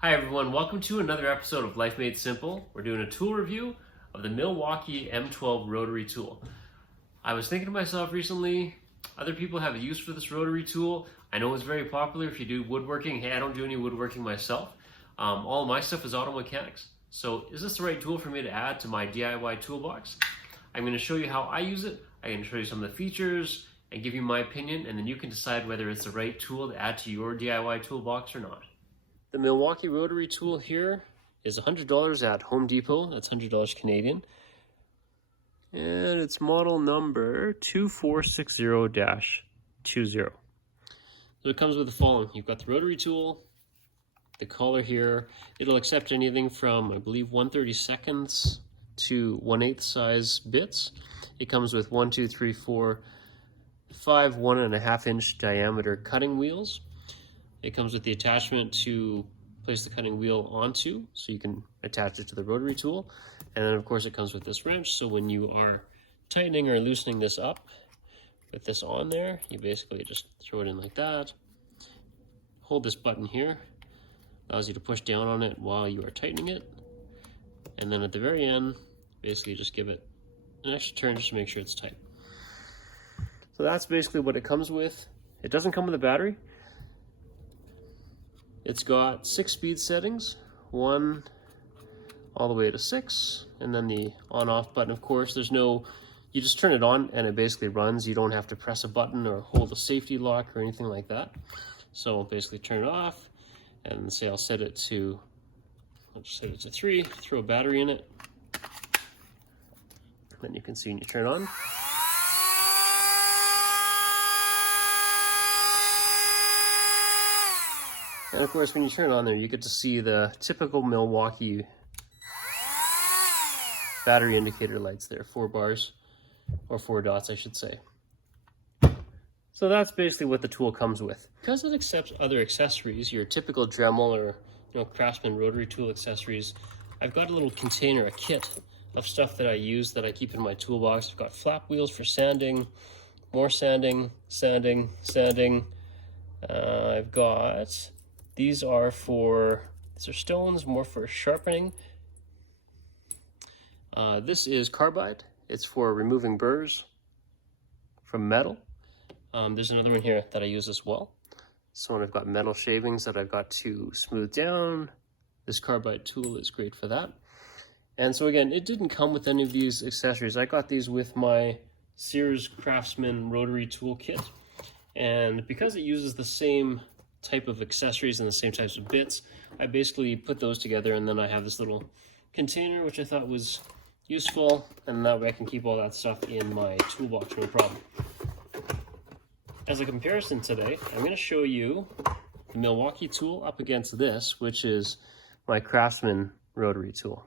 Hi everyone, welcome to another episode of Life Made Simple. We're doing a tool review of the Milwaukee M12 Rotary Tool. I was thinking to myself recently, other people have a use for this rotary tool. I know it's very popular if you do woodworking. Hey, I don't do any woodworking myself. All of my stuff is auto mechanics. So is this the right tool for me to add to my DIY toolbox? I'm going to show you how I use it. I'm going to show you some of the features and give you my opinion, and then you can decide whether it's the right tool to add to your DIY toolbox or not. The Milwaukee Rotary Tool here is $100 at Home Depot. That's $100 Canadian. And it's model number 2460-20. So it comes with the following. You've got the rotary tool, the collar here. It'll accept anything from, I believe, 1/32 to 1/8 size bits. It comes with 5 1.5 inch diameter cutting wheels. It comes with the attachment to place the cutting wheel onto, so you can attach it to the rotary tool. And then of course it comes with this wrench, so when you are tightening or loosening this up with this on there, you basically just throw it in like that. Hold this button here, allows you to push down on it while you are tightening it. And then at the very end, basically just give it an extra turn just to make sure it's tight. So that's basically what it comes with. It doesn't come with a battery. It's got 6 speed settings, 1 all the way to 6, and then the on-off button. Of course, there's no, you just turn it on and it basically runs. You don't have to press a button or hold a safety lock or anything like that. So basically turn it off, and say I'll just set it to 3, throw a battery in it. Then you can see when you turn it on. And of course, when you turn it on there, you get to see the typical Milwaukee battery indicator lights there, 4 bars, or 4 dots, I should say. So that's basically what the tool comes with. Because it accepts other accessories, your typical Dremel or Craftsman rotary tool accessories, I've got a little container, a kit of stuff that I use that I keep in my toolbox. I've got flap wheels for sanding, more sanding. I've got, these are stones, more for sharpening. This is carbide. It's for removing burrs from metal. There's another one here that I use as well. So when I've got metal shavings that I've got to smooth down, this carbide tool is great for that. And so again, it didn't come with any of these accessories. I got these with my Sears Craftsman rotary tool kit. And because it uses the same type of accessories and the same types of bits, I basically put those together, and then I have this little container which I thought was useful, and that way I can keep all that stuff in my toolbox, no problem. As a comparison today, I'm going to show you the Milwaukee tool up against this, which is my Craftsman rotary tool.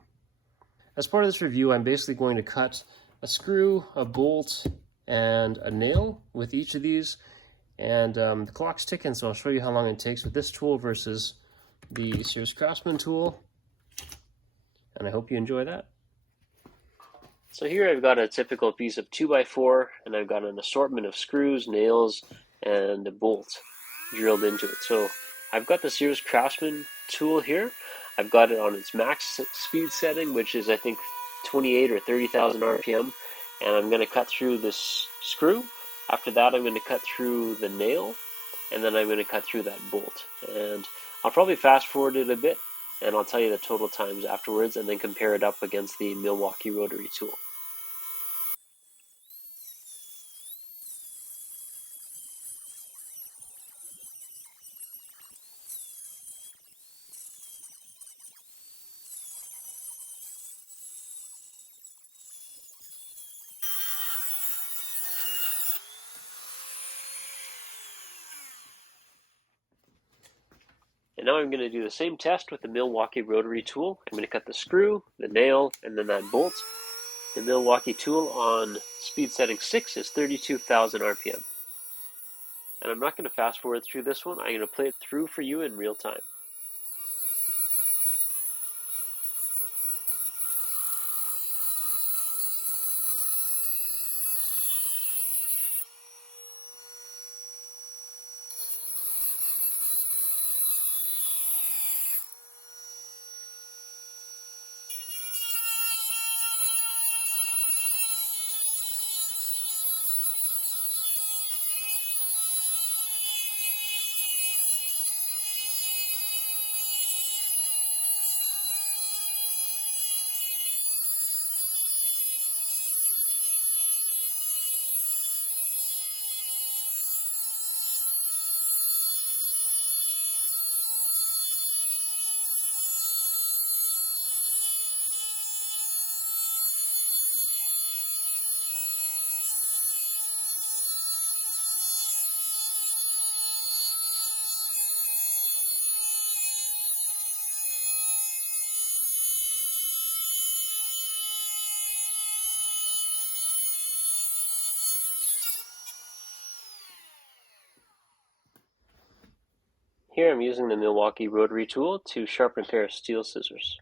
As part of this review, I'm basically going to cut a screw, a bolt, and a nail with each of these. And the clock's ticking, so I'll show you how long it takes with this tool versus the Sears Craftsman tool. And I hope you enjoy that. So here I've got a typical piece of 2x4, and I've got an assortment of screws, nails, and a bolt drilled into it. So I've got the Sears Craftsman tool here. I've got it on its max speed setting, which is I think 28 or 30,000 RPM. And I'm going to cut through this screw. After that, I'm going to cut through the nail, and then I'm going to cut through that bolt. And I'll probably fast forward it a bit, and I'll tell you the total times afterwards, and then compare it up against the Milwaukee rotary tool. And now I'm going to do the same test with the Milwaukee rotary tool. I'm going to cut the screw, the nail, and then that bolt. The Milwaukee tool on speed setting 6 is 32,000 RPM. And I'm not going to fast forward through this one. I'm going to play it through for you in real time. Here I'm using the Milwaukee Rotary Tool to sharpen a pair of steel scissors.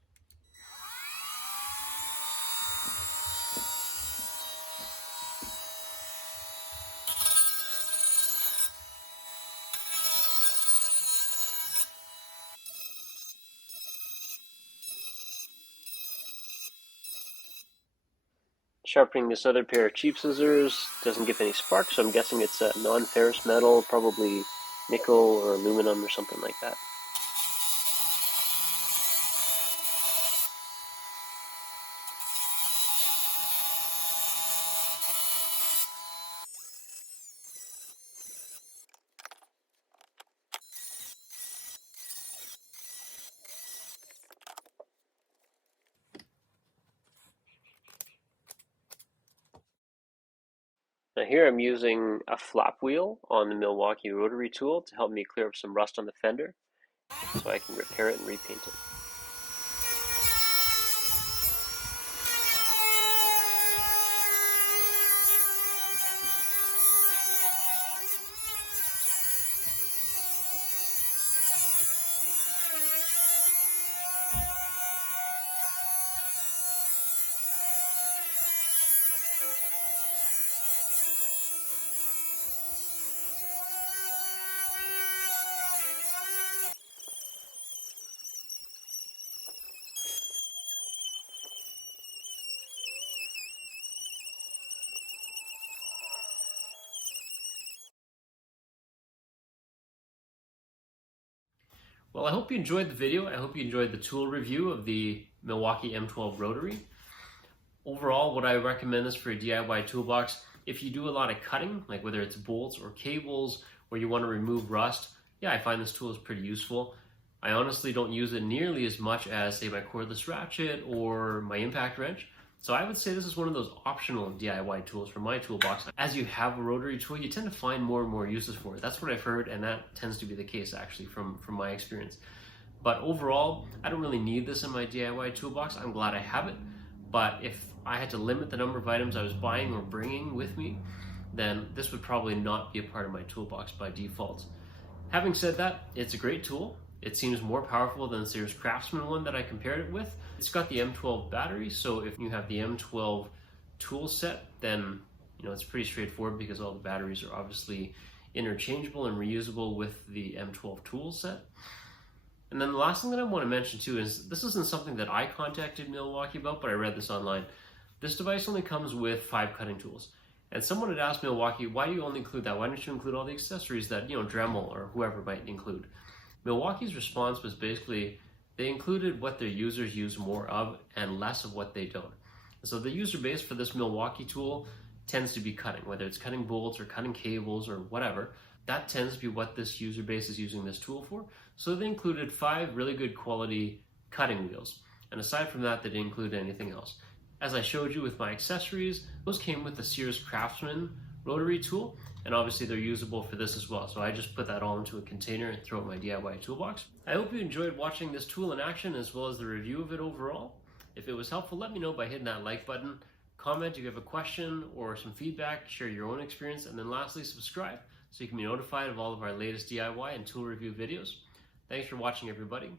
Sharpening this other pair of cheap scissors doesn't give any spark, so I'm guessing it's a non-ferrous metal, probably nickel or aluminum or something like that. Now here I'm using a flap wheel on the Milwaukee Rotary Tool to help me clear up some rust on the fender so I can repair it and repaint it. Well, I hope you enjoyed the video. I hope you enjoyed the tool review of the Milwaukee M12 Rotary. Overall, would I recommend this for a DIY toolbox? If you do a lot of cutting, like whether it's bolts or cables, or you want to remove rust, yeah, I find this tool is pretty useful. I honestly don't use it nearly as much as, say, my cordless ratchet or my impact wrench. So I would say this is one of those optional DIY tools for my toolbox. As you have a rotary tool, you tend to find more and more uses for it. That's what I've heard, and that tends to be the case actually from my experience. But overall, I don't really need this in my DIY toolbox. I'm glad I have it. But if I had to limit the number of items I was buying or bringing with me, then this would probably not be a part of my toolbox by default. Having said that, it's a great tool. It seems more powerful than the Sears Craftsman one that I compared it with. It's got the M12 battery, so if you have the M12 tool set, then it's pretty straightforward because all the batteries are obviously interchangeable and reusable with the M12 tool set. And then the last thing that I want to mention too is this isn't something that I contacted Milwaukee about, but I read this online. This device only comes with 5 cutting tools. And someone had asked Milwaukee, why do you only include that? Why don't you include all the accessories that Dremel or whoever might include? Milwaukee's response was basically they included what their users use more of and less of what they don't. So the user base for this Milwaukee tool tends to be cutting, whether it's cutting bolts or cutting cables or whatever. That tends to be what this user base is using this tool for. So they included 5 really good quality cutting wheels. And aside from that, they didn't include anything else. As I showed you with my accessories, those came with the Sears Craftsman rotary tool, and obviously they're usable for this as well. So I just put that all into a container and throw it in my DIY toolbox. I hope you enjoyed watching this tool in action as well as the review of it overall. If it was helpful, let me know by hitting that like button. Comment if you have a question or some feedback, share your own experience, and then lastly, subscribe so you can be notified of all of our latest DIY and tool review videos. Thanks for watching, everybody.